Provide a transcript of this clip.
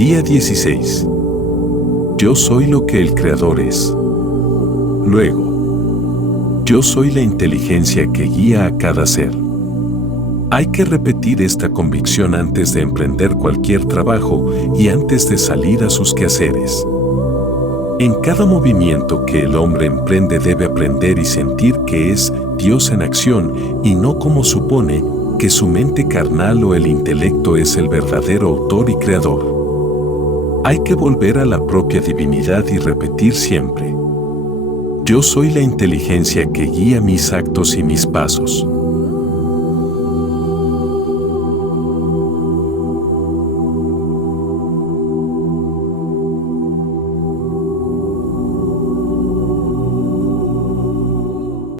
Día 16. Yo soy lo que el Creador es. Luego, yo soy la inteligencia que guía a cada ser. Hay que repetir esta convicción antes de emprender cualquier trabajo y antes de salir a sus quehaceres. En cada movimiento que el hombre emprende debe aprender y sentir que es Dios en acción y no como supone que su mente carnal o el intelecto es el verdadero autor y creador. Hay que volver a la propia divinidad y repetir siempre: yo soy la inteligencia que guía mis actos y mis pasos.